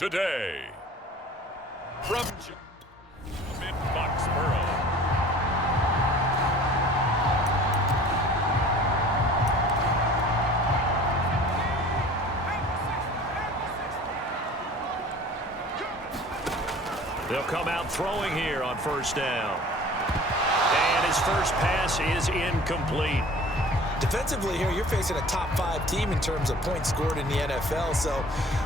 today. From mid-Foxborough. They'll come out throwing here on first down. And his first pass is incomplete. Defensively here, you're facing a top 5 team in terms of points scored in the NFL. So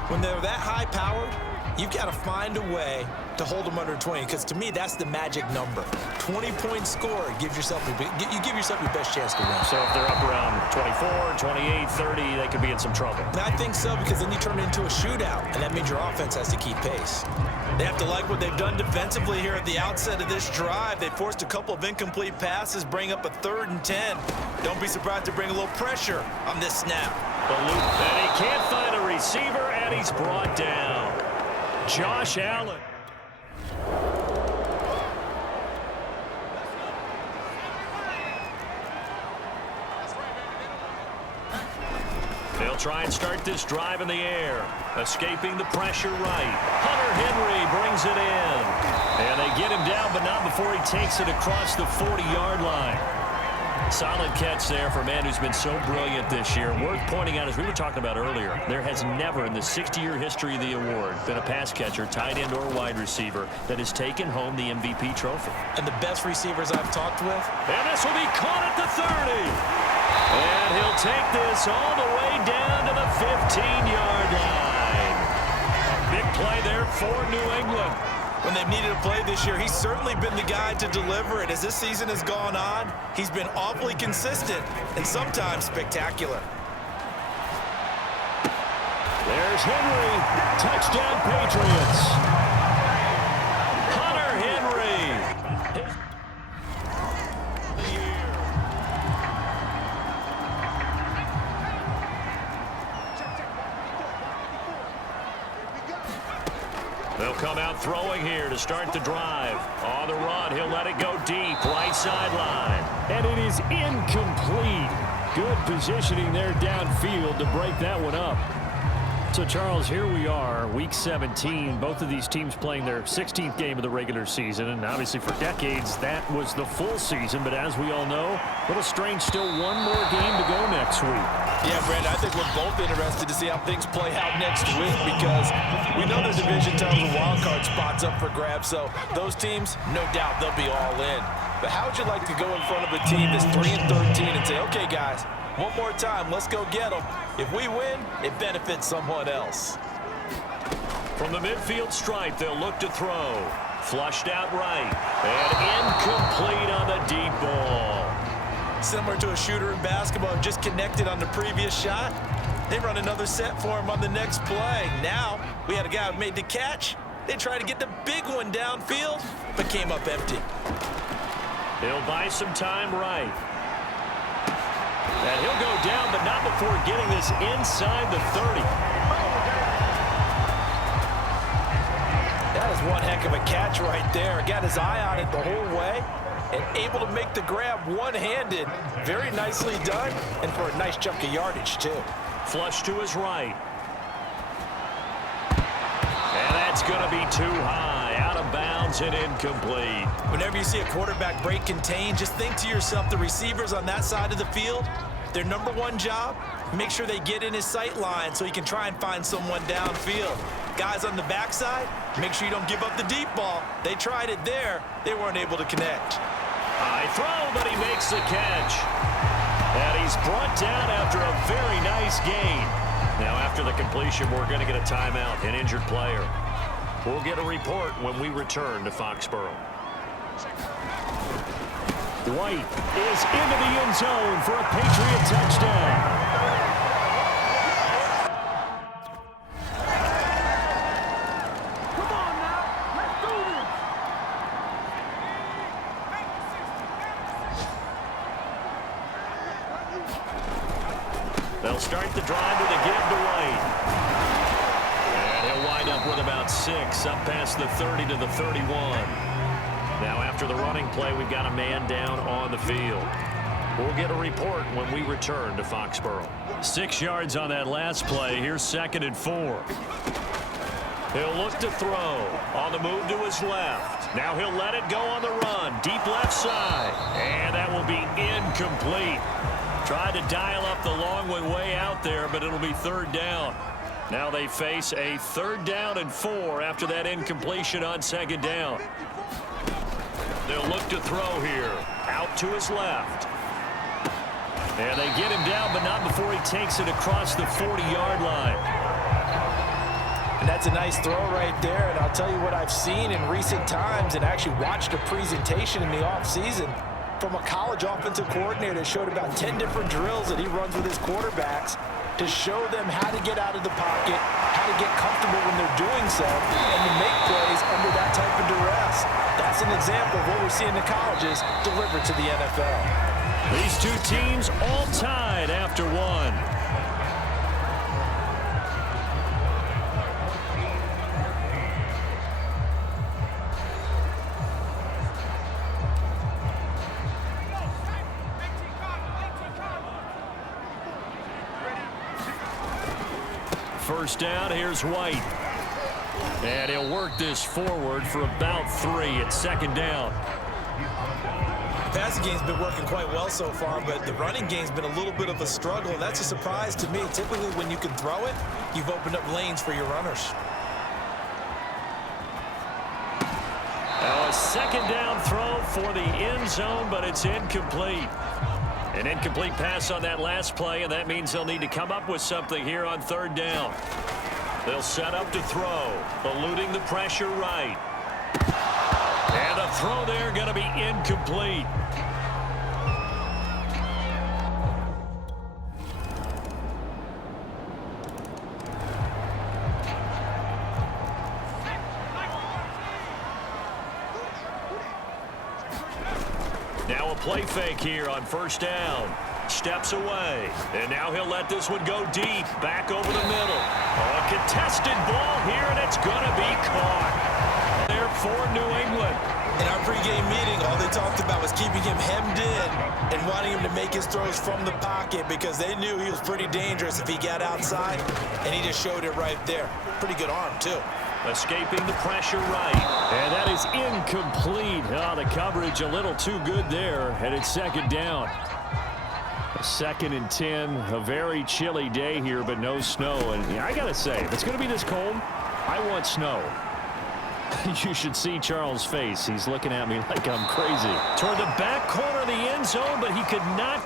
when they're that high-powered, you've got to find a way to hold them under 20, because to me, that's the magic number. 20 points scored, you give yourself your best chance to win. So if they're up around 24, 28, 30, they could be in some trouble. And I think so, because then you turn it into a shootout, and that means your offense has to keep pace. They have to like what they've done defensively here at the outset of this drive. They forced a couple of incomplete passes, bring up a 3rd and 10. Don't be surprised to bring a little pressure on this snap. And he can't find a receiver, and he's brought down. Josh Allen. They'll try and start this drive in the air. Escaping the pressure right. Hunter Henry brings it in. And they get him down, but not before he takes it across the 40-yard line. Solid catch there for a man who's been so brilliant this year. Worth pointing out, as we were talking about earlier, there has never in the 60-year history of the award been a pass catcher, tight end, or wide receiver that has taken home the MVP trophy. And the best receivers I've talked with. And this will be caught at the 30. And he'll take this all the way down to the 15-yard line. A big play there for New England. When they've needed a play this year, he's certainly been the guy to deliver it. As this season has gone on, he's been awfully consistent and sometimes spectacular. There's Henry. Touchdown, Patriots. Hunter Henry. They'll come out throwing here to start the drive. On the run, he'll let it go deep, right sideline. And it is incomplete. Good positioning there downfield to break that one up. So, Charles, here we are, Week 17. Both of these teams playing their 16th game of the regular season. And obviously for decades, that was the full season. But as we all know, a little strange, still one more game to go next week. Yeah, Brandon, I think we're both interested to see how things play out next week, because we know the division titles and wild card spots up for grabs. So those teams, no doubt they'll be all in. But how would you like to go in front of a team that's 3-13 and say, okay, guys, one more time, let's go get them. If we win, it benefits someone else. From the midfield stripe, they'll look to throw. Flushed out right. And incomplete on the deep ball. Similar to a shooter in basketball, just connected on the previous shot. They run another set for him on the next play. Now, we had a guy who made the catch. They tried to get the big one downfield, but came up empty. He'll buy some time right. And he'll go down, but not before getting this inside the 30. That is one heck of a catch right there. Got his eye on it the whole way and able to make the grab one-handed. Very nicely done, and for a nice chunk of yardage, too. Flush to his right. And that's going to be too high. Out of bounds and incomplete. Whenever you see a quarterback break contain, just think to yourself, the receivers on that side of the field, their number one job, make sure they get in his sight line so he can try and find someone downfield. Guys on the backside, make sure you don't give up the deep ball. They tried it there. They weren't able to connect. High throw, but he makes the catch. And he's brought down after a very nice gain. Now, after the completion, we're going to get a timeout, an injured player. We'll get a report when we return to Foxborough. White is into the end zone for a Patriot touchdown. They'll start the drive with a give to White. And he'll wind up with about 6, up past the 30 to the 31. Now after the running play, we've got a man down on the field. We'll get a report when we return to Foxborough. 6 yards on that last play. Here's 2nd and 4. He'll look to throw. On the move to his left. Now he'll let it go on the run. Deep left side. And that will be incomplete. Tried to dial up the long way out there, but it'll be third down. Now they face a 3rd down and 4 after that incompletion on 2nd down. They'll look to throw here. Out to his left. And they get him down, but not before he takes it across the 40-yard line. And that's a nice throw right there. And I'll tell you what I've seen in recent times and actually watched a presentation in the offseason from a college offensive coordinator that showed about 10 different drills that he runs with his quarterbacks to show them how to get out of the pocket, how to get comfortable when they're doing so, and to make plays under that type of duress. That's an example of what we're seeing in the colleges delivered to the NFL. These two teams all tied after one. First down, here's White. And he'll work this forward for about 3 at 2nd down. The passing game's been working quite well so far, but the running game's been a little bit of a struggle, and that's a surprise to me. Typically, when you can throw it, you've opened up lanes for your runners. Now a 2nd down throw for the end zone, but it's incomplete. An incomplete pass on that last play, and that means they'll need to come up with something here on 3rd down. They'll set up to throw, eluding the pressure right. And a throw there going to be incomplete. Now a play fake here on 1st down. Steps away. And now he'll let this one go deep. Back over the middle. Oh, a contested ball here, and it's going to be caught. There for New England. In our pregame meeting, all they talked about was keeping him hemmed in and wanting him to make his throws from the pocket because they knew he was pretty dangerous if he got outside, and he just showed it right there. Pretty good arm, too. Escaping the pressure right. And that is incomplete. Oh, the coverage a little too good there. And it's 2nd down. A 2nd and 10. A very chilly day here, but no snow. And I got to say, if it's going to be this cold, I want snow. You should see Charles' face. He's looking at me like I'm crazy. Toward the back corner of the end zone, but he could not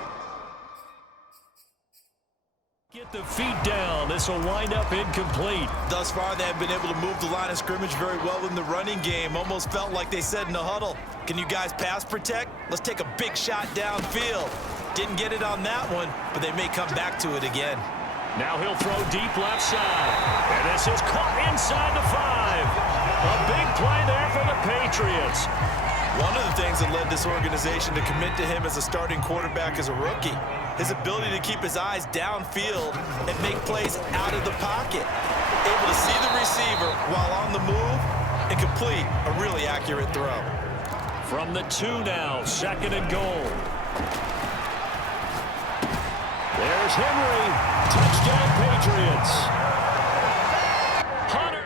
get the feet down. This will wind up incomplete. Thus far, they have been able to move the line of scrimmage very well in the running game. Almost felt like they said in the huddle, can you guys pass protect? Let's take a big shot downfield. Didn't get it on that one, but they may come back to it again. Now he'll throw deep left side. And this is caught inside the 5. A big play there for the Patriots. One of the things that led this organization to commit to him as a starting quarterback as a rookie, his ability to keep his eyes downfield and make plays out of the pocket. Able to see the receiver while on the move and complete a really accurate throw. From the 2 now, 2nd and goal. There's Henry. Touchdown, Patriots. Hunter.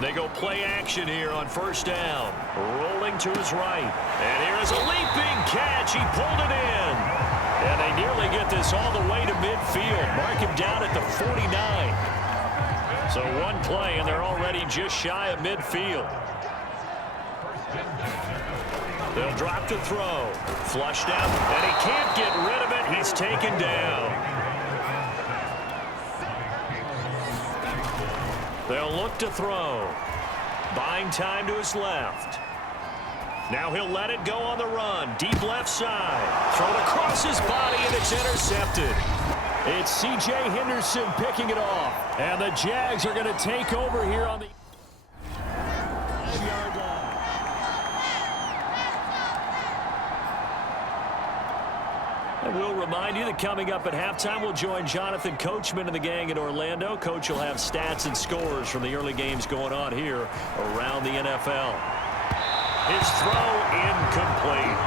They go play action here on 1st down. Rolling to his right. And here is a leaping catch. He pulled it in. And they nearly get this all the way to midfield. Mark him down at the 49. So one play, and they're already just shy of midfield. They'll drop to throw. Flushed out, and he can't get rid of it. He's taken down. They'll look to throw. Buying time to his left. Now he'll let it go on the run. Deep left side. Thrown across his body, and it's intercepted. It's C.J. Henderson picking it off. And the Jags are going to take over here on the 5-yard line. And we'll remind you that coming up at halftime, we'll join Jonathan Coachman and the gang in Orlando. Coach will have stats and scores from the early games going on here around the NFL. His throw incomplete.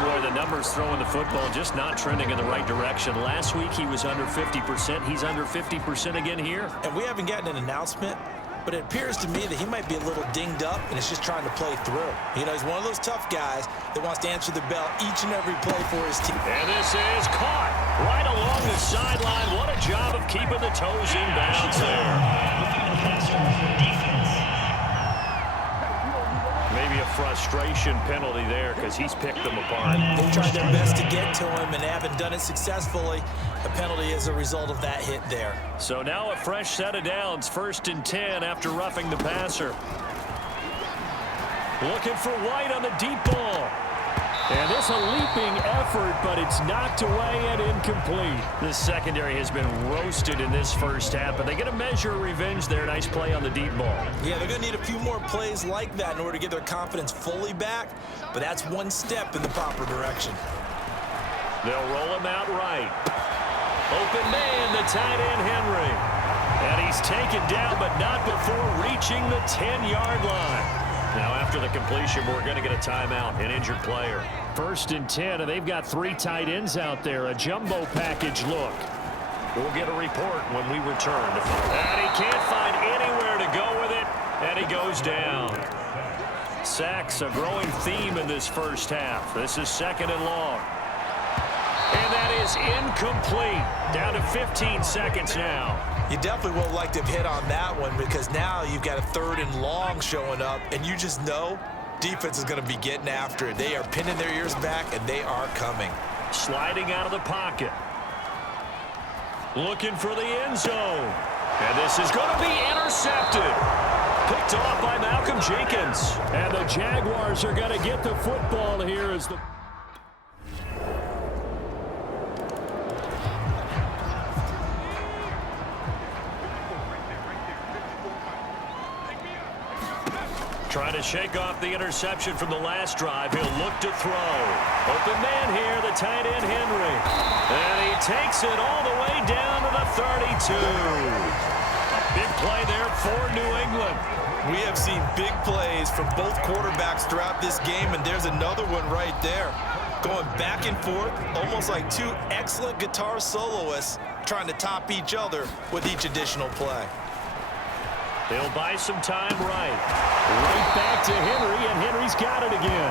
Boy, the numbers throwing the football just not trending in the right direction. Last week he was under 50%. He's under 50% again here. And we haven't gotten an announcement, but it appears to me that he might be a little dinged up and is just trying to play through. You know, he's one of those tough guys that wants to answer the bell each and every play for his team. And this is caught right along the sideline. What a job of keeping the toes in bounds there. Maybe a frustration penalty there because he's picked them apart. They've tried their best to get to him and haven't done it successfully. A penalty is a result of that hit there. So now a fresh set of downs, 1st and 10 after roughing the passer. Looking for White on the deep ball. And this a leaping effort, but it's knocked away and incomplete. This secondary has been roasted in this first half, but they get a measure of revenge there. Nice play on the deep ball. Yeah, they're going to need a few more plays like that in order to get their confidence fully back, but that's one step in the proper direction. They'll roll him out right. Open man, the tight end, Henry. And he's taken down, but not before reaching the 10-yard line. Now, after the completion, we're going to get a timeout, an injured player. 1st and 10, and they've got 3 tight ends out there. A jumbo package look. We'll get a report when we return. And he can't find anywhere to go with it, and he goes down. Sacks, a growing theme in this first half. This is 2nd and long. And that is incomplete. Down to 15 seconds now. You definitely would like to have hit on that one because now you've got a 3rd and long showing up, and you just know defense is going to be getting after it. They are pinning their ears back, and they are coming. Sliding out of the pocket. Looking for the end zone. And this is going to be intercepted. Picked off by Malcolm Jenkins. And the Jaguars are going to get the football here as the... Trying to shake off the interception from the last drive. He'll look to throw. Open man here, the tight end, Henry. And he takes it all the way down to the 32. A big play there for New England. We have seen big plays from both quarterbacks throughout this game, and there's another one right there. Going back and forth, almost like 2 excellent guitar soloists trying to top each other with each additional play. He'll buy some time right. Right back to Henry, and Henry's got it again.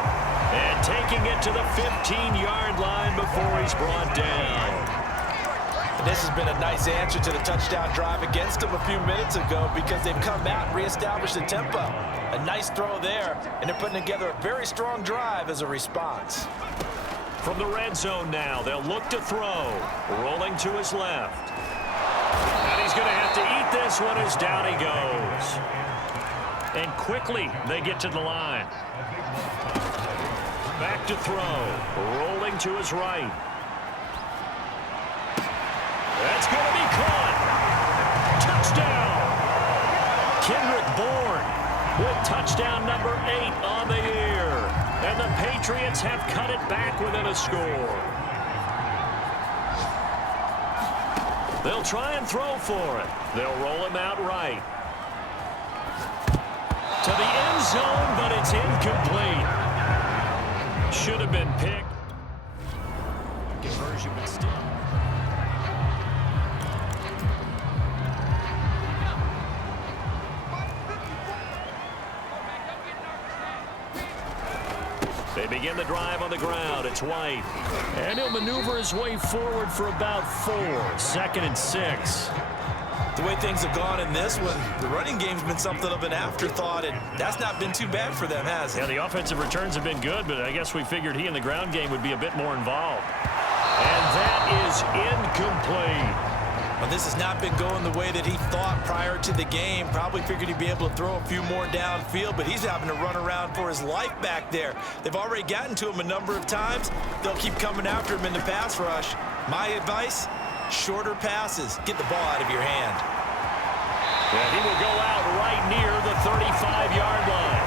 And taking it to the 15-yard line before he's brought down. And this has been a nice answer to the touchdown drive against them a few minutes ago because they've come out and reestablished the tempo. A nice throw there, and they're putting together a very strong drive as a response. From the red zone now, they'll look to throw. Rolling to his left. And he's going to have to eat this one as down he goes. And quickly, they get to the line. Back to throw. Rolling to his right. That's going to be caught. Touchdown. Kendrick Bourne with touchdown number 8 on the year. And the Patriots have cut it back within a score. They'll try and throw for it. They'll roll him out right. To the end zone, but it's incomplete. Should have been picked. Conversion, but still. They begin the drive on the ground. It's White. And he'll maneuver his way forward for about 4. 2nd and 6. The way things have gone in this one, the running game's been something of an afterthought, and that's not been too bad for them, has it? Yeah, the offensive returns have been good, but I guess we figured he in the ground game would be a bit more involved. And that is incomplete. Well, this has not been going the way that he thought prior to the game. Probably figured he'd be able to throw a few more downfield, but he's having to run around for his life back there. They've already gotten to him a number of times. They'll keep coming after him in the pass rush. My advice, shorter passes. Get the ball out of your hand. And he will go out right near the 35-yard line.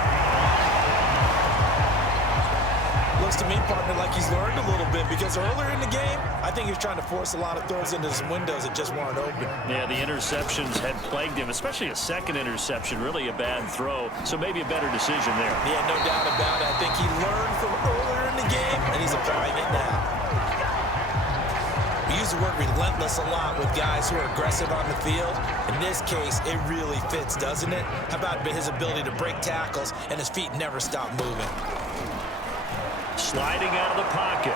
Looks to me, partner, like he's learned a little bit because earlier in the game, I think he was trying to force a lot of throws into some windows that just weren't open. Yeah, the interceptions had plagued him, especially a second interception, really a bad throw. So maybe a better decision there. Yeah, no doubt about it. I think he learned from earlier in the game, and he's applying it now. We use the word relentless a lot with guys who are aggressive on the field. In this case, it really fits, doesn't it? How about his ability to break tackles and his feet never stop moving? Sliding out of the pocket.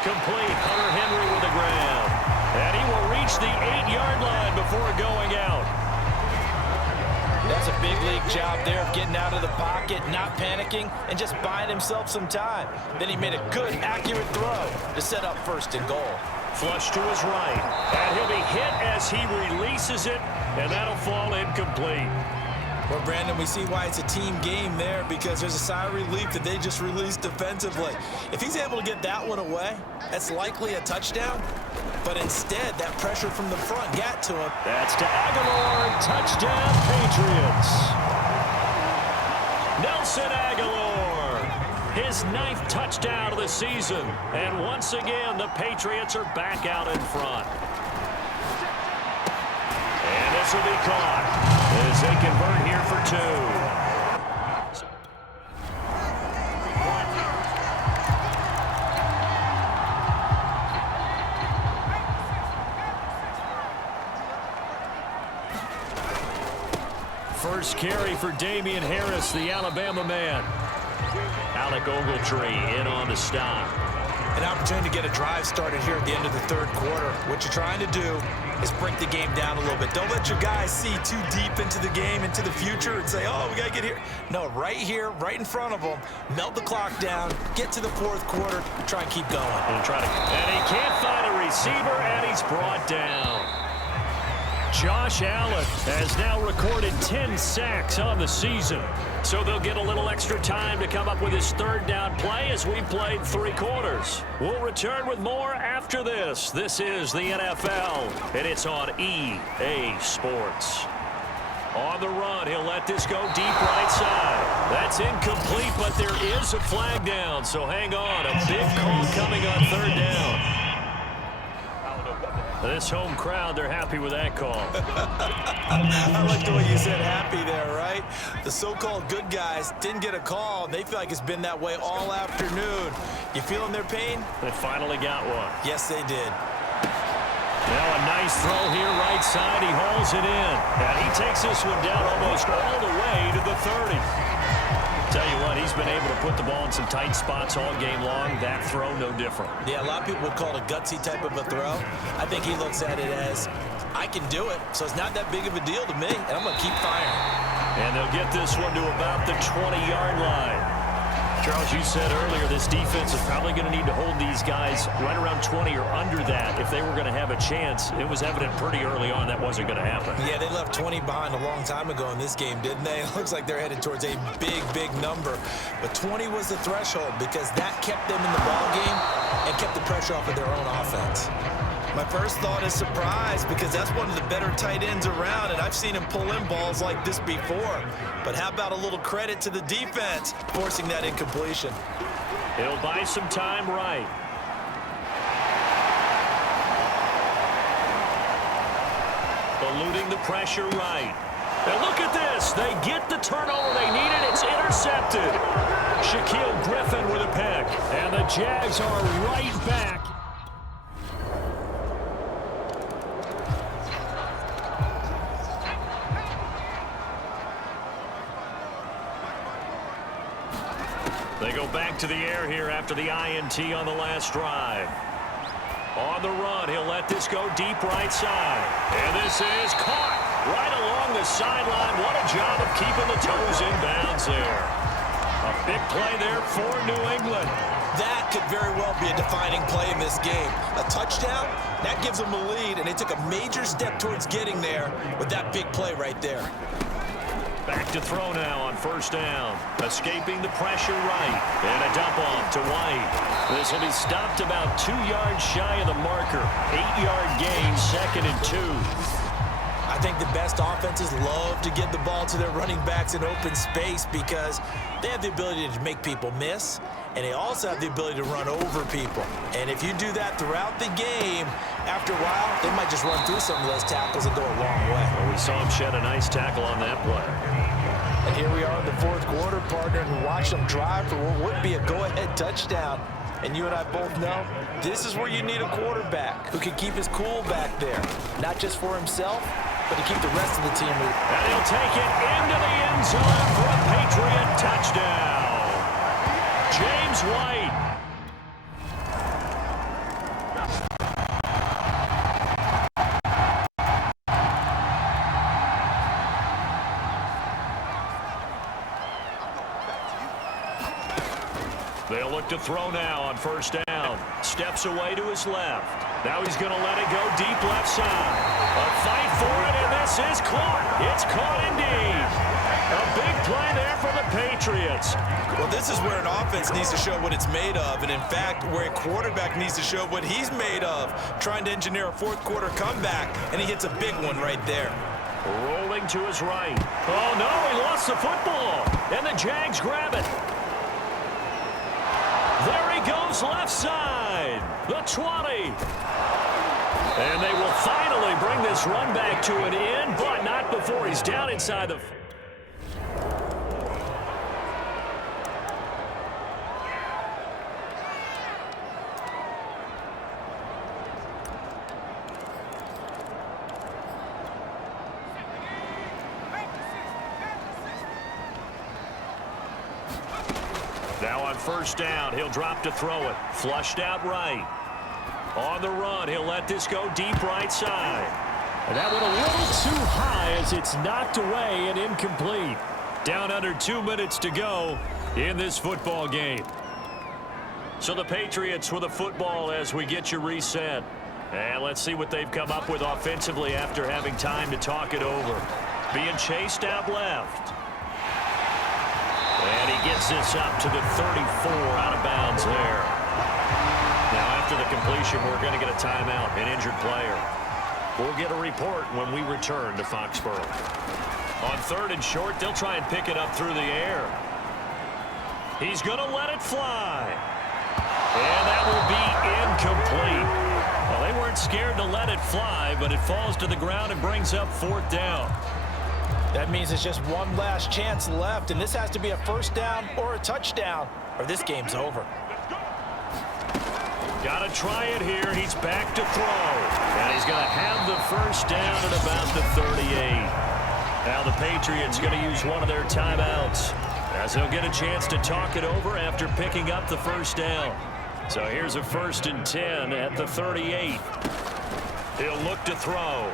Complete. Hunter Henry with the grab. And he will reach the 8-yard line before going out. That's a big league job there of getting out of the pocket, not panicking, and just buying himself some time. Then he made a good, accurate throw to set up 1st and goal. Flush to his right. And he'll be hit as he releases it, and that'll fall incomplete. Well, Brandon, we see why it's a team game there because there's a sigh of relief that they just released defensively. If he's able to get that one away, that's likely a touchdown. But instead, that pressure from the front got to him. That's to Aguilar. Touchdown, Patriots. Nelson Aguilar. His 9th touchdown of the season. And once again, the Patriots are back out in front. And this will be caught as they convert here for 2. First carry for Damian Harris, the Alabama man. Alec Ogletree in on the stop. An opportunity to get a drive started here at the end of the 3rd quarter. What you're trying to do is break the game down a little bit. Don't let your guys see too deep into the game, into the future, and say, oh, we got to get here. No, right here, right in front of them, melt the clock down, get to the 4th quarter, try and keep going. And he can't find a receiver, and he's brought down. Josh Allen has now recorded 10 sacks on the season. So they'll get a little extra time to come up with his 3rd down play as we played 3 quarters. We'll return with more after this. This is the NFL, and it's on EA Sports. On the run, he'll let this go deep right side. That's incomplete, but there is a flag down, so hang on. A big call coming on 3rd down. This home crowd, they're happy with that call. I like the way you said happy there, right? The so-called good guys didn't get a call. They feel like it's been that way all afternoon. You feeling their pain? They finally got one. Yes, they did. Now a nice throw here right side. He hauls it in. And he takes this one down almost all the way to the 30. Tell you what, he's been able to put the ball in some tight spots all game long. That throw, no different. Yeah, a lot of people would call it a gutsy type of a throw. I think he looks at it as, I can do it, so it's not that big of a deal to me, and I'm going to keep firing. And they'll get this one to about the 20-yard line. Charles, you said earlier this defense is probably going to need to hold these guys right around 20 or under that if they were going to have a chance. It was evident pretty early on that wasn't going to happen. Yeah, they left 20 behind a long time ago in this game, didn't they? It looks like they're headed towards a big, big number. But 20 was the threshold because that kept them in the ball game and kept the pressure off of their own offense. My first thought is surprise because that's one of the better tight ends around, and I've seen him pull in balls like this before. But how about a little credit to the defense forcing that incompletion? He'll buy some time right. Eluding the pressure right. And look at this. They get the turnover they needed. It's intercepted. Shaquille Griffin with a pick. And the Jags are right back. They go back to the air here after the INT on the last drive. On the run, he'll let this go deep right side. And this is caught right along the sideline. What a job of keeping the toes in bounds there. A big play there for New England. That could very well be a defining play in this game. A touchdown, that gives them a lead, and they took a major step towards getting there with that big play right there. Back to throw now on 1st down. Escaping the pressure right. And a dump off to White. This will be stopped about 2 yards shy of the marker. 8-yard gain, 2nd and 2. I I think the best offenses love to get the ball to their running backs in open space because they have the ability to make people miss, and they also have the ability to run over people. And if you do that throughout the game, after a while, they might just run through some of those tackles and go a long way. Well, we saw him shed a nice tackle on that play. And here we are in the fourth quarter, partner, and watch them drive for what would be a go-ahead touchdown. And you and I both know this is where you need a quarterback who can keep his cool back there, not just for himself, but to keep the rest of the team moving. And he'll take it into the end zone for a Patriot touchdown. James White. They'll look to throw now on first down. Steps away to his left. Now he's going to let it go deep left side. A fight for it, and this is caught. It's caught indeed. A big play there for the Patriots. Well, this is where an offense needs to show what it's made of, and in fact, where a quarterback needs to show what he's made of, trying to engineer a fourth quarter comeback, and he hits a big one right there. Rolling to his right. Oh, no, he lost the football, and the Jags grab it. There he goes left side, the 20. And they will finally bring this run back to an end, but not before he's down inside the... Now on first down, he'll drop to throw it. Flushed out right. On the run, he'll let this go deep right side. And that went a little too high as it's knocked away and incomplete. Down under 2 minutes to go in this football game. So the Patriots with a football as we get you reset. And let's see what they've come up with offensively after having time to talk it over. Being chased out left. And he gets this up to the 34, out of bounds there. Now, after the completion, we're going to get a timeout, an injured player. We'll get a report when we return to Foxborough. On third and short, they'll try and pick it up through the air. He's going to let it fly. And that will be incomplete. Well, they weren't scared to let it fly, but it falls to the ground and brings up fourth down. That means it's just one last chance left, and this has to be a first down or a touchdown, or this game's over. Got to try it here. He's back to throw. And he's going to have the first down at about the 38. Now the Patriots going to use one of their timeouts as they'll get a chance to talk it over after picking up the first down. So here's a 1st and 10 at the 38. He'll look to throw.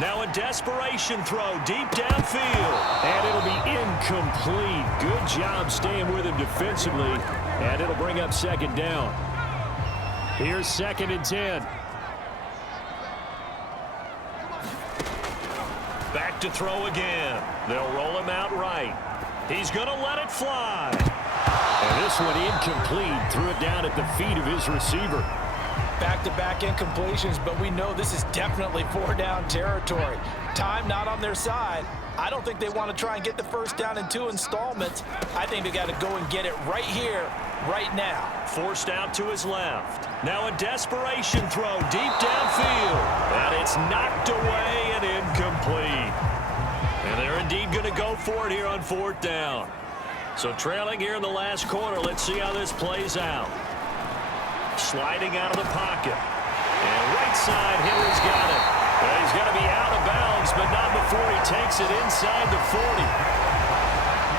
Now a desperation throw deep downfield. And it'll be incomplete. Good job staying with him defensively. And it'll bring up second down. Here's 2nd and 10. Back to throw again. They'll roll him out right. He's going to let it fly. And this one incomplete. Threw it down at the feet of his receiver. Back-to-back incompletions, but we know this is definitely 4-down territory. Time not on their side. I don't think they want to try and get the first down in 2 installments. I think they got to go and get it right here, right now. Forced out to his left. Now a desperation throw deep downfield. And it's knocked away and incomplete. And they're indeed going to go for it here on 4th down. So trailing here in the last quarter, let's see how this plays out. Sliding out of the pocket. And right side, Henry's got it. Well, he's going to be out of bounds, but not before he takes it inside the 40.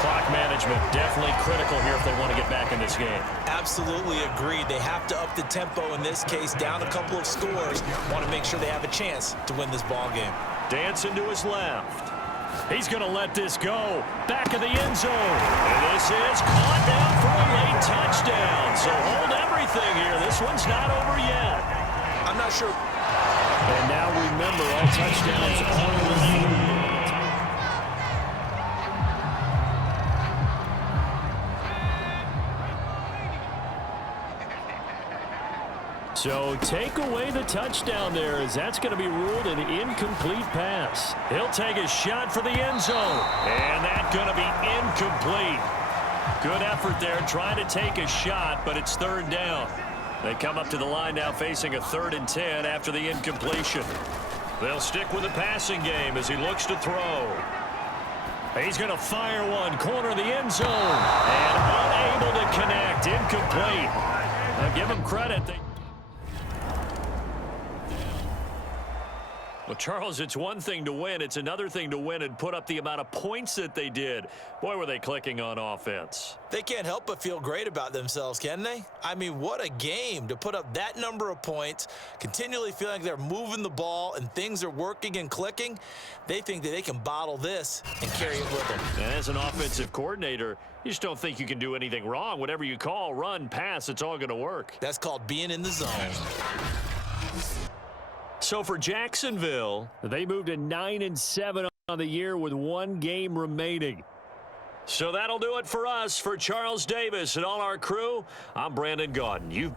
Clock management definitely critical here if they want to get back in this game. Absolutely agreed. They have to up the tempo in this case, down a couple of scores. Want to make sure they have a chance to win this ball game. Dancing to his left. He's going to let this go. Back of the end zone. And this is caught down for a late touchdown. So hold everything here. This one's not over yet. I'm not sure. And now remember, all touchdowns are reviewed. So take away the touchdown there, as that's going to be ruled an incomplete pass. He'll take a shot for the end zone, and that's going to be incomplete. Good effort there trying to take a shot, but it's third down. They come up to the line now facing a 3rd and 10 after the incompletion. They'll stick with the passing game as he looks to throw. He's going to fire one, corner of the end zone, and unable to connect, incomplete. I'll give him credit. Well, Charles, it's one thing to win. It's another thing to win and put up the amount of points that they did. Boy, were they clicking on offense. They can't help but feel great about themselves, can they? I mean, what a game to put up that number of points, continually feeling like they're moving the ball and things are working and clicking. They think that they can bottle this and carry it with them. And as an offensive coordinator, you just don't think you can do anything wrong. Whatever you call, run, pass, it's all going to work. That's called being in the zone. So for Jacksonville, they moved to 9-7 on the year with 1 game remaining. So that'll do it for us. For Charles Davis and all our crew, I'm Brandon Gaudin.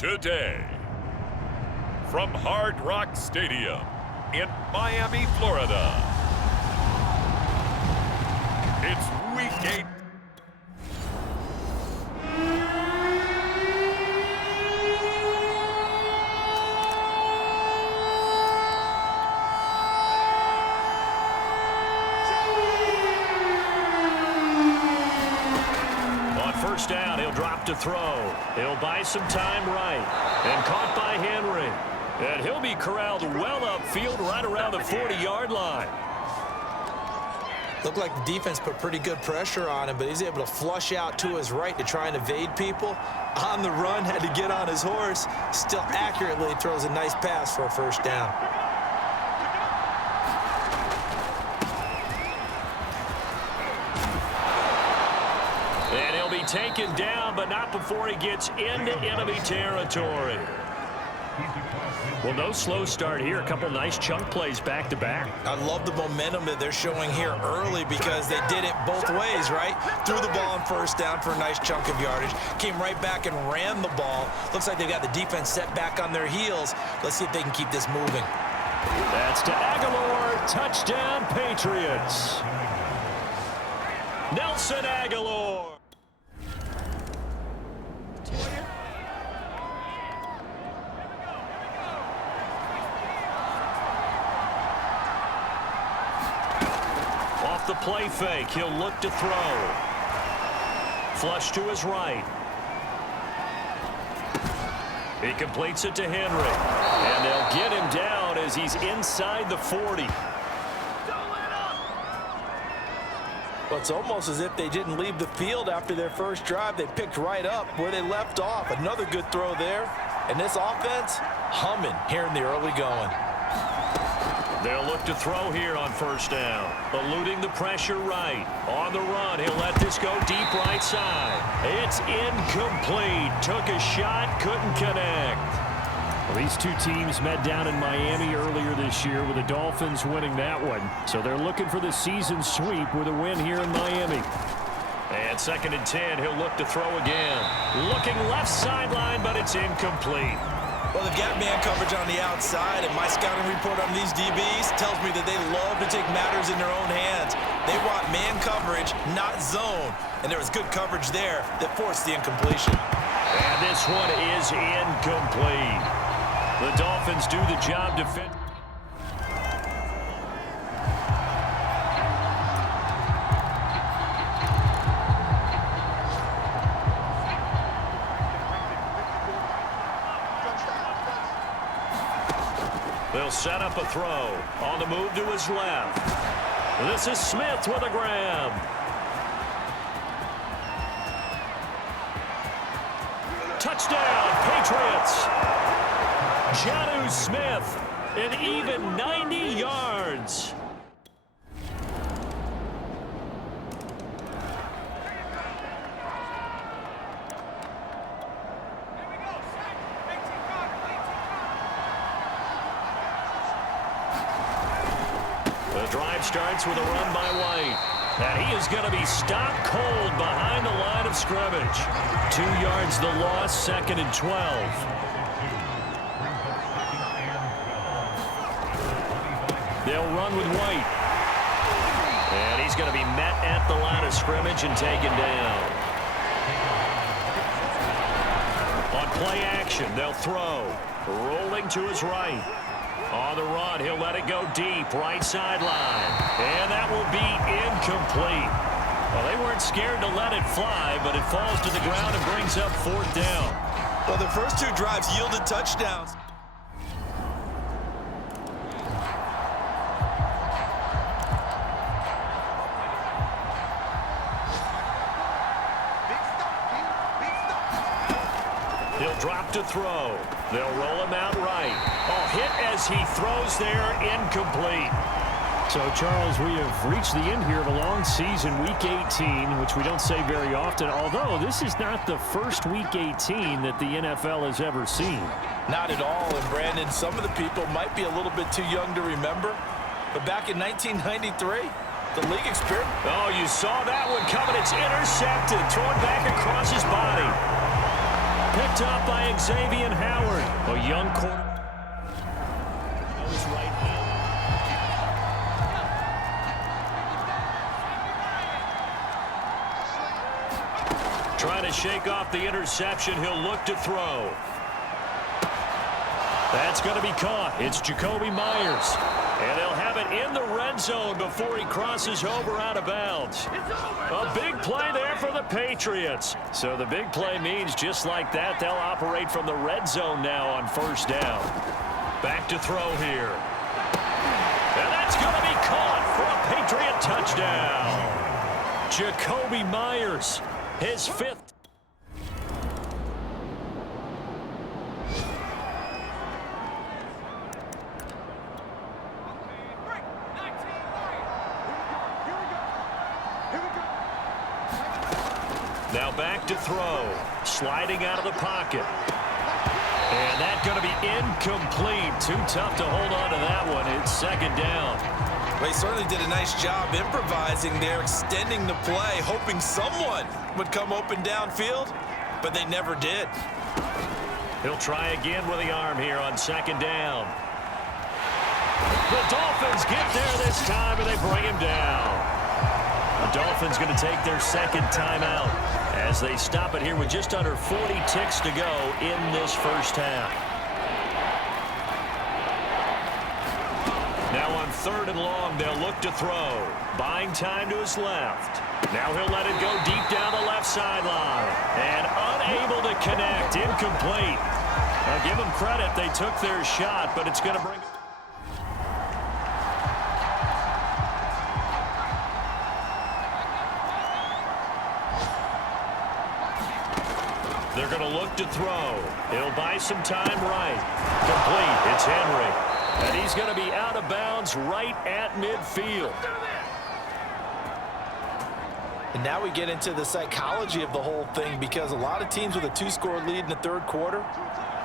Today, from Hard Rock Stadium in Miami, Florida, it's Week 8. First down, he'll drop to throw. He'll buy some time right. And caught by Henry. And he'll be corralled well upfield right around the 40-yard line. Looked like the defense put pretty good pressure on him, but he's able to flush out to his right to try and evade people. On the run, had to get on his horse. Still accurately throws a nice pass for a first down. And he'll be taken down, but not before he gets into enemy territory. Well, no slow start here. A couple nice chunk plays back-to-back. I love the momentum that they're showing here early because they did it both ways, right? Threw the ball on first down for a nice chunk of yardage. Came right back and ran the ball. Looks like they've got the defense set back on their heels. Let's see if they can keep this moving. That's to Aguilar. Touchdown, Patriots. Nelson Aguilar. Off the play fake, he'll look to throw. Flush to his right. He completes it to Henry. And they'll get him down as he's inside the 40. Well, it's almost as if they didn't leave the field after their first drive. They picked right up where they left off. Another good throw there. And this offense, humming here in the early going. They'll look to throw here on first down. Eluding the pressure right. On the run, he'll let this go deep right side. It's incomplete. Took a shot, couldn't connect. Well, these two teams met down in Miami earlier this year with the Dolphins winning that one. So they're looking for the season sweep with a win here in Miami. And 2nd and 10, he'll look to throw again. Looking left sideline, but it's incomplete. Well, they've got man coverage on the outside, and my scouting report on these DBs tells me that they love to take matters in their own hands. They want man coverage, not zone. And there was good coverage there that forced the incompletion. And this one is incomplete. The Dolphins do the job defending. They'll set up a throw. On the move to his left. This is Smith with a grab. Touchdown, Patriots. Jonnu Smith, an even 90 yards. The drive starts with a run by White. And he is going to be stopped cold behind the line of scrimmage. 2 yards the loss, 2nd and 12. They'll run with White. And he's going to be met at the line of scrimmage and taken down. On play action, they'll throw. Rolling to his right. On the run, he'll let it go deep, right sideline. And that will be incomplete. Well, they weren't scared to let it fly, but it falls to the ground and brings up 4th down. Well, the first 2 drives yielded touchdowns. He'll drop to throw. They'll roll him out right. Oh, hit as he throws there, incomplete. So, Charles, we have reached the end here of a long season, Week 18, which we don't say very often, although this is not the first Week 18 that the NFL has ever seen. Not at all, and Brandon, some of the people might be a little bit too young to remember, but back in 1993, the league experiment. Oh, you saw that one coming. It's intercepted, thrown back across his body. Picked picked up by Xavier Howard. A young quarterback. Trying to shake off the interception. He'll look to throw. That's going to be caught. It's Jacoby Myers. And they'll have it in the red zone before he crosses over out of bounds. A big play there for the Patriots. So the big play means just like that, they'll operate from the red zone now on first down. Back to throw here. And that's going to be caught for a Patriot touchdown. Jacoby Myers, his fifth. Now back to throw. Sliding out of the pocket. And that's going to be incomplete. Too tough to hold on to that one. It's second down. Well, he certainly did a nice job improvising there, extending the play, hoping someone would come open downfield, but they never did. He'll try again with the arm here on second down. The Dolphins get there this time, and they bring him down. The Dolphins going to take their second timeout as they stop it here with just under 40 ticks to go in this first half. Now on third and long, they'll look to throw. Buying time to his left. Now he'll let it go deep down the left sideline. And unable to connect. Incomplete. Now give them credit. They took their shot, but it's going to bring... They're going to look to throw. He'll buy some time right. Complete. It's Henry. And he's going to be out of bounds right at midfield. And now we get into the psychology of the whole thing, because a lot of teams with a two-score lead in the third quarter,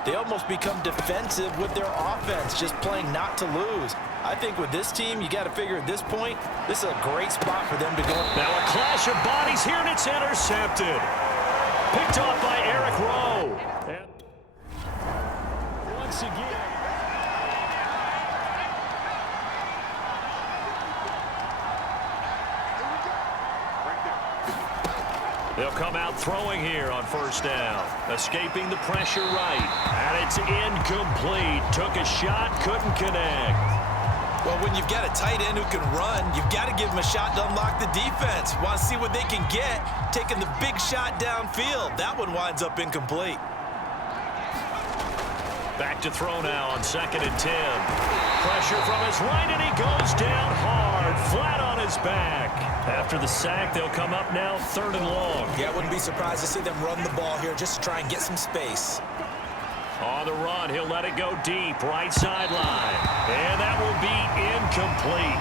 they almost become defensive with their offense, just playing not to lose. I think with this team, you got to figure at this point, this is a great spot for them to go. Now a clash of bodies here, and it's intercepted. Picked off by Eric Rowe. And once again. They'll come out throwing here on first down. Escaping the pressure right. And it's incomplete. Took a shot, couldn't connect. Well, when you've got a tight end who can run, you've got to give him a shot to unlock the defense. Want to see what they can get, taking the big shot downfield. That one winds up incomplete. Back to throw now on second and 10. Pressure from his right, and he goes down hard, flat on his back. After the sack, they'll come up now third and long. Yeah, I wouldn't be surprised to see them run the ball here just to try and get some space. On the run, he'll let it go deep, right sideline. And that will be incomplete.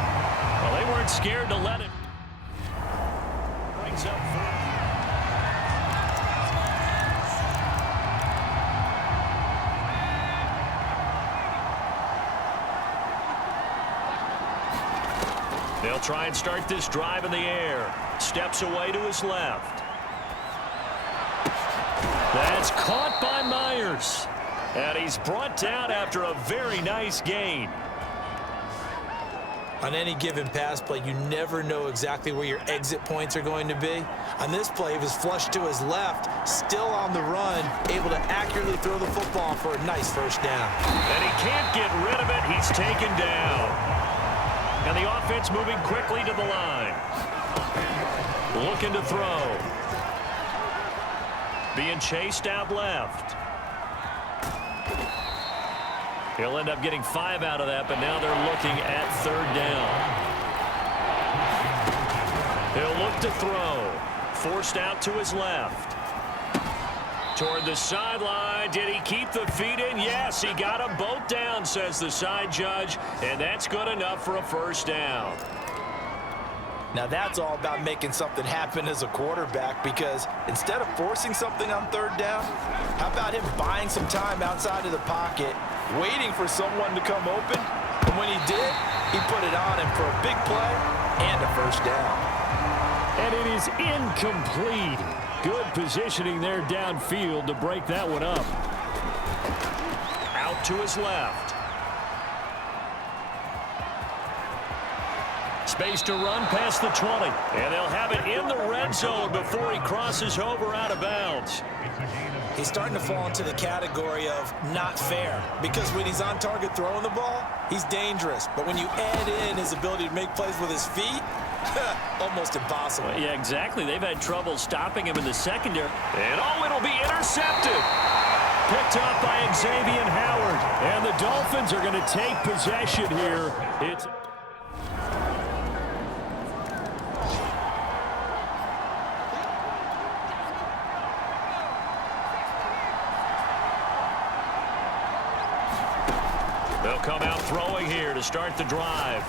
Well, they weren't scared to let it. Brings up fourth. They'll try and start this drive in the air. Steps away to his left. That's caught by Myers. And he's brought down after a very nice gain. On any given pass play, you never know exactly where your exit points are going to be. On this play, he was flushed to his left, still on the run, able to accurately throw the football for a nice first down. And he can't get rid of it. He's taken down. And the offense moving quickly to the line. Looking to throw. Being chased out left. He'll end up getting 5 out of that, but now they're looking at third down. He'll look to throw. Forced out to his left. Toward the sideline. Did he keep the feet in? Yes, he got them both down, says the side judge, and that's good enough for a first down. Now that's all about making something happen as a quarterback, because instead of forcing something on third down, how about him buying some time outside of the pocket, waiting for someone to come open, and when he did, he put it on him for a big play and a first down. And it is incomplete. Good positioning there downfield to break that one up. Out to his left. Space to run past the 20. And they'll have it in the red zone before he crosses over out of bounds. He's starting to fall into the category of not fair, because when he's on target throwing the ball, he's dangerous. But when you add in his ability to make plays with his feet, almost impossible. Yeah, exactly. They've had trouble stopping him in the secondary. And it'll be intercepted. Picked up by Xavier Howard. And the Dolphins are going to take possession here. They'll come out throwing here to start the drive.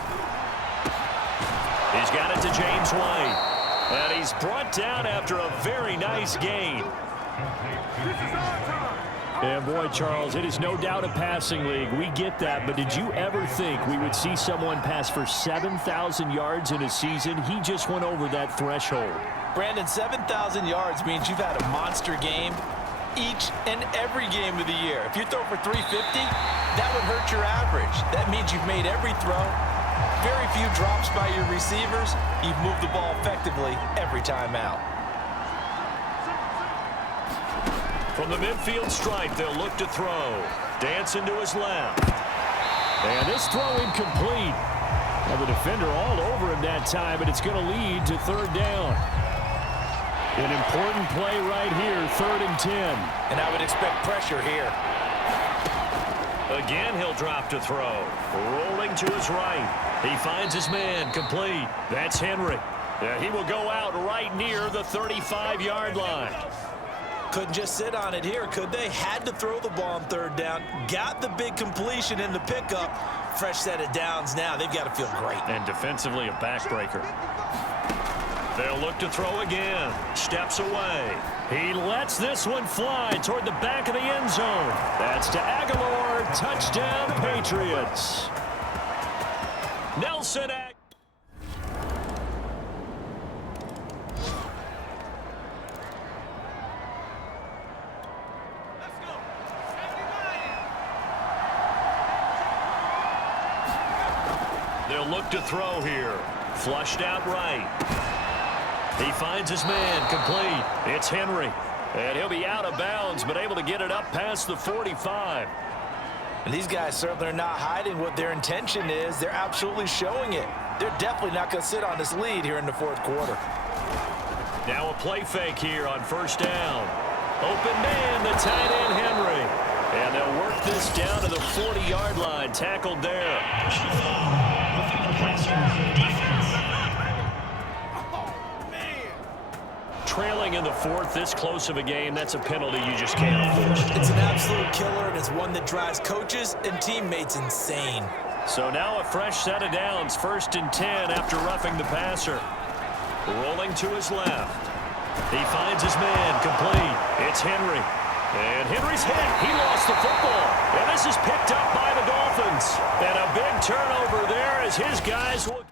He's got it to James White. And he's brought down after a very nice gain. And boy, Charles, it is no doubt a passing league. We get that, but did you ever think we would see someone pass for 7,000 yards in a season? He just went over that threshold. Brandon, 7,000 yards means you've had a monster game each and every game of the year. If you throw for 350, that would hurt your average. That means you've made every throw, very few drops by your receivers. You've moved the ball effectively every time out. From the midfield stripe, they'll look to throw. Dancing to his left. And this throw incomplete. Now the defender all over him that time, but it's going to lead to third down. An important play right here, 3rd and 10. And I would expect pressure here. Again, he'll drop to throw. Rolling to his right. He finds his man, complete. That's Henry. He will go out right near the 35-yard line. Couldn't just sit on it here, could they? Had to throw the ball on 3rd down. Got the big completion in the pickup. Fresh set of downs now. They've got to feel great. And defensively, a backbreaker. They'll look to throw again. Steps away. He lets this one fly toward the back of the end zone. That's to Aguilar. Touchdown, Patriots. Nelson Aguilar. They'll look to throw here. Flushed out right. He finds his man, complete. It's Henry. And he'll be out of bounds, but able to get it up past the 45. And these guys certainly are not hiding what their intention is. They're absolutely showing it. They're definitely not going to sit on this lead here in the 4th quarter. Now a play fake here on 1st down. Open man, the tight end, Henry. And they'll work this down to the 40-yard line. Tackled there. Trailing in the 4th, this close of a game, that's a penalty you just can't afford. It's an absolute killer, and it's one that drives coaches and teammates insane. So now a fresh set of downs, 1st and 10 after roughing the passer. Rolling to his left. He finds his man, complete. It's Henry. And Henry's hit. He lost the football. And this is picked up by the Dolphins. And a big turnover there as his guys will...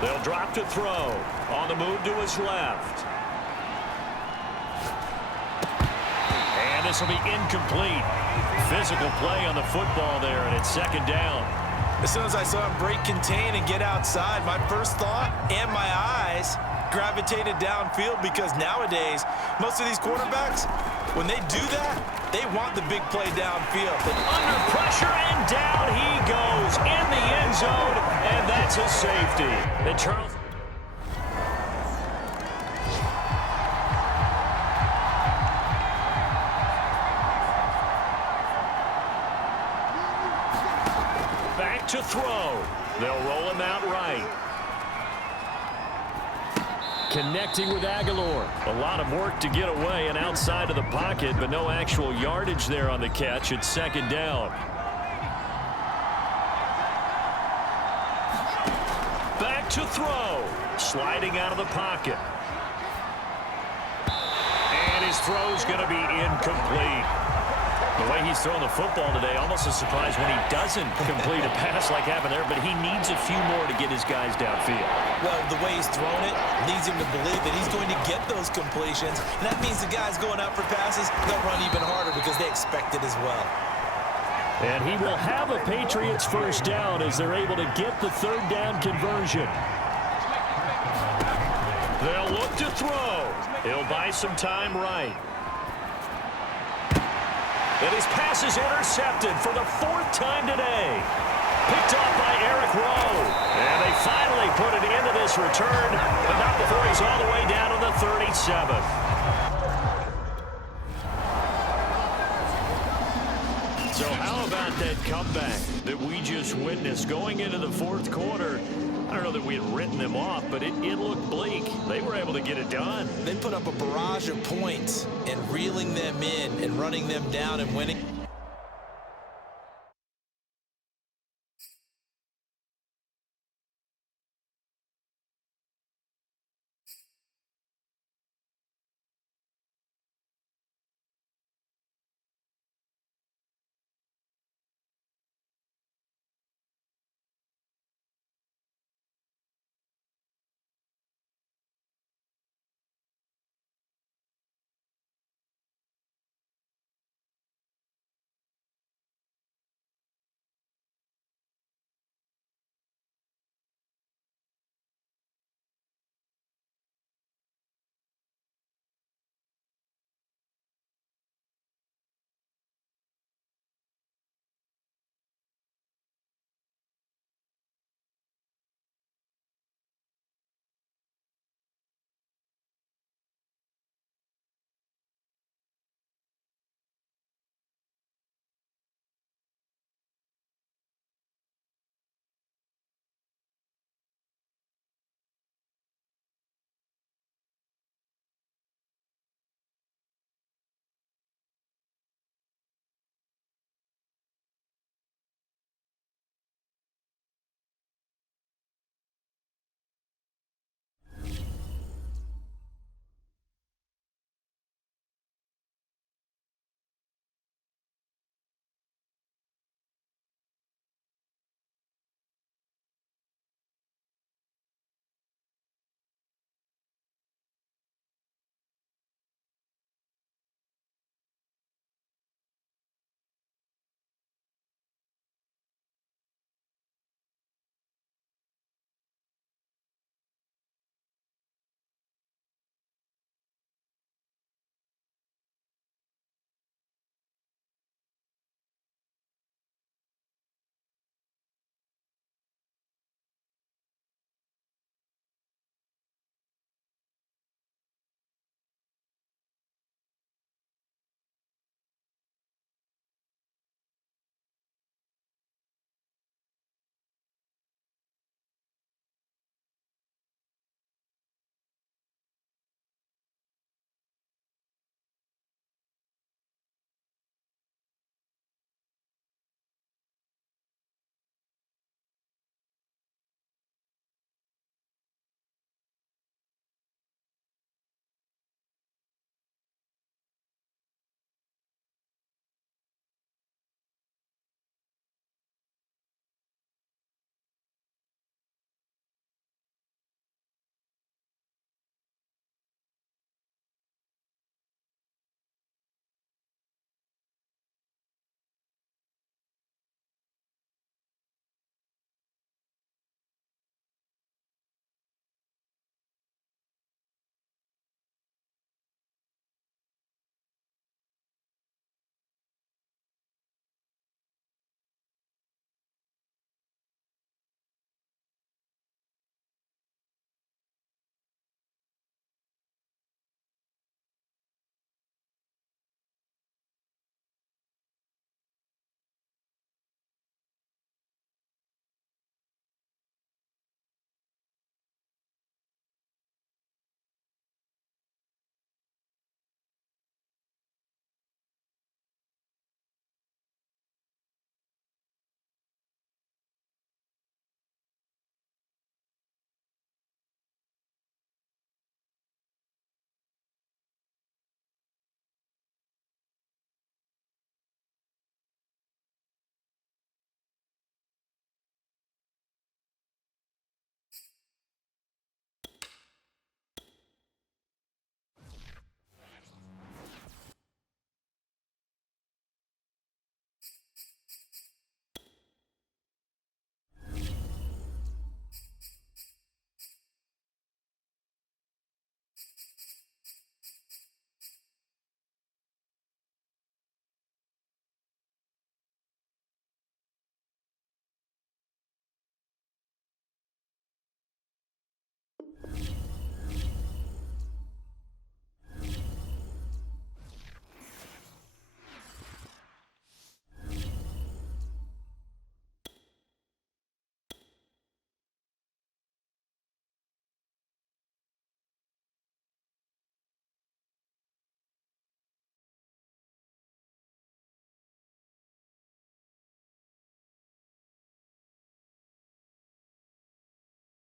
They'll drop to throw. On the move to his left. And this will be incomplete. Physical play on the football there, and it's 2nd down. As soon as I saw him break contain and get outside, my first thought and my eyes gravitated downfield, because nowadays, most of these quarterbacks, when they do that, they want the big play downfield. But under pressure, and down he goes in the end zone, and that's a safety. And Charles... Back to throw. They'll roll him out right. Connecting with Aguilar. A lot of work to get away and outside of the pocket, but no actual yardage there on the catch. It's 2nd down. Back to throw. Sliding out of the pocket. And his throw's going to be incomplete. The way he's throwing the football today, almost a surprise when he doesn't complete a pass like happened there, but he needs a few more to get his guys downfield. Well, the way he's thrown it leads him to believe that he's going to get those completions, and that means the guys going out for passes, they'll run even harder because they expect it as well. And he will have a Patriots first down as they're able to get the third down conversion. They'll look to throw. He'll buy some time right. And his pass is intercepted for the fourth time today. Picked off by Eric Rowe. And they finally put it into this return, but not before he's all the way down to the 37. So how about that comeback that we just witnessed going into the fourth quarter? I don't know that we had written them off, but it looked bleak. They were able to get it done. They put up a barrage of points and reeling them in and running them down and winning.